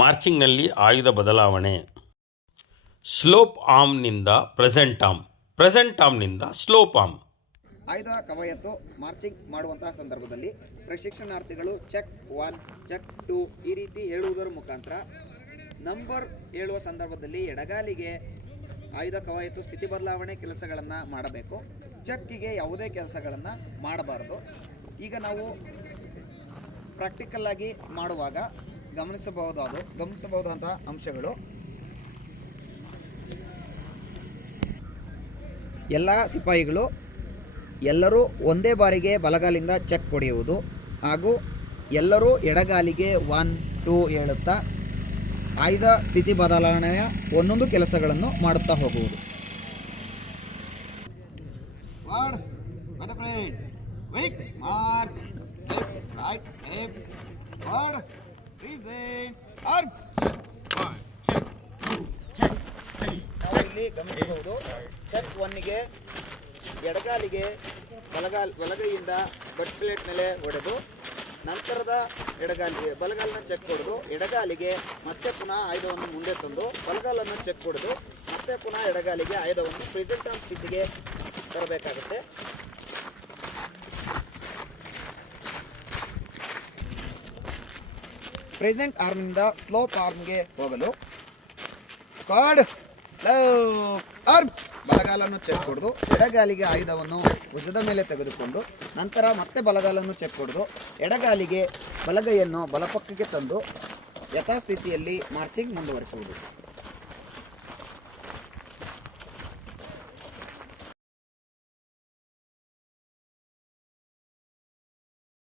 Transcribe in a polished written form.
ಮಾರ್ಚಿಂಗ್ನಲ್ಲಿ ಆಯುಧ ಬದಲಾವಣೆ. ಸ್ಲೋಪ್ ಆರ್ಮ್ನಿಂದ ಪ್ರೆಸೆಂಟ್ ಆರ್ಮ್, ಪ್ರೆಸೆಂಟ್ ಆರ್ಮ್ನಿಂದ ಸ್ಲೋಪ್ ಆರ್ಮ್. ಆಯುಧ ಕವಾಯತ್ತು ಮಾರ್ಚಿಂಗ್ ಮಾಡುವಂತಹ ಸಂದರ್ಭದಲ್ಲಿ ಪ್ರಶಿಕ್ಷಣಾರ್ಥಿಗಳು ಚೆಕ್ 1, ಚೆಕ್ 2 ಈ ರೀತಿ ಹೇಳುವುದರ ಮುಖಾಂತರ ನಂಬರ್ ಹೇಳುವ ಸಂದರ್ಭದಲ್ಲಿ ಎಡಗಾಲಿಗೆ ಆಯುಧ ಕವಾಯತ್ತು ಸ್ಥಿತಿ ಬದಲಾವಣೆ ಕೆಲಸಗಳನ್ನು ಮಾಡಬೇಕು. ಚೆಕ್ಕಿಗೆ ಯಾವುದೇ ಕೆಲಸಗಳನ್ನು ಮಾಡಬಾರದು. ಈಗ ನಾವು ಪ್ರಾಕ್ಟಿಕಲ್ ಆಗಿ ಮಾಡುವಾಗ ಗಮನಿಸಬಹುದಾದ ಅಂಶಗಳು, ಎಲ್ಲ ಸಿಪಾಯಿಗಳು ಎಲ್ಲರೂ ಒಂದೇ ಬಾರಿಗೆ ಬಲಗಾಲಿಂದ ಚೆಕ್ ಹೊಡೆಯುವುದು ಹಾಗೂ ಎಲ್ಲರೂ ಎಡಗಾಲಿಗೆ 1, 2 ಹೇಳುತ್ತಾ ಆಯುಧ ಸ್ಥಿತಿ ಬದಲಾವಣೆಯ ಒಂದೊಂದು ಕೆಲಸಗಳನ್ನು ಮಾಡುತ್ತಾ ಹೋಗುವುದು. ಇಲ್ಲಿ ಗಮನಿಸಬಹುದು, ಚೆಕ್ 1ಗೆ ಎಡಗಾಲಿಗೆ ಬಲಗೈಯಿಂದ ಬಟ್ ಪ್ಲೇಟ್ ಮೇಲೆ ಹೊಡೆದು ನಂತರದ ಬಲಗಾಲನ್ನ ಚೆಕ್ ಹೊಡೆದು ಎಡಗಾಲಿಗೆ ಮತ್ತೆ ಪುನಃ ಆಯುಧವನ್ನು ಮುಂದೆ ತಂದು ಬಲಗಾಲನ್ನು ಚೆಕ್ ಹೊಡೆದು ಮತ್ತೆ ಪುನಃ ಎಡಗಾಲಿಗೆ ಆಯುಧವನ್ನು ಪ್ರೆಸೆಂಟ್ ಆರ್ಮ್ ಸ್ಥಿತಿಗೆ ತರಬೇಕಾಗುತ್ತೆ. ಪ್ರೆಸೆಂಟ್ ಆರ್ಮ್ನಿಂದ ಸ್ಲೋಪ್ ಆರ್ಮ್ಗೆ ಹೋಗಲು ಸ್ಲೋಪ್ ಆರ್ಮ್ ಬಲಗಾಲನ್ನು ಚೆಕ್ ಹೊಡೆದು ಎಡಗಾಲಿಗೆ ಆಯುಧವನ್ನು ಭುಜದ ಮೇಲೆ ತೆಗೆದುಕೊಂಡು ನಂತರ ಮತ್ತೆ ಬಲಗಾಲನ್ನು ಚೆಕ್ ಹೊಡೆದು ಎಡಗಾಲಿಗೆ ಬಲಗೈಯನ್ನು ಬಲಪಕ್ಕಕ್ಕೆ ತಂದು ಯಥಾಸ್ಥಿತಿಯಲ್ಲಿ ಮಾರ್ಚಿಂಗ್ ಮುಂದುವರಿಸುವುದು.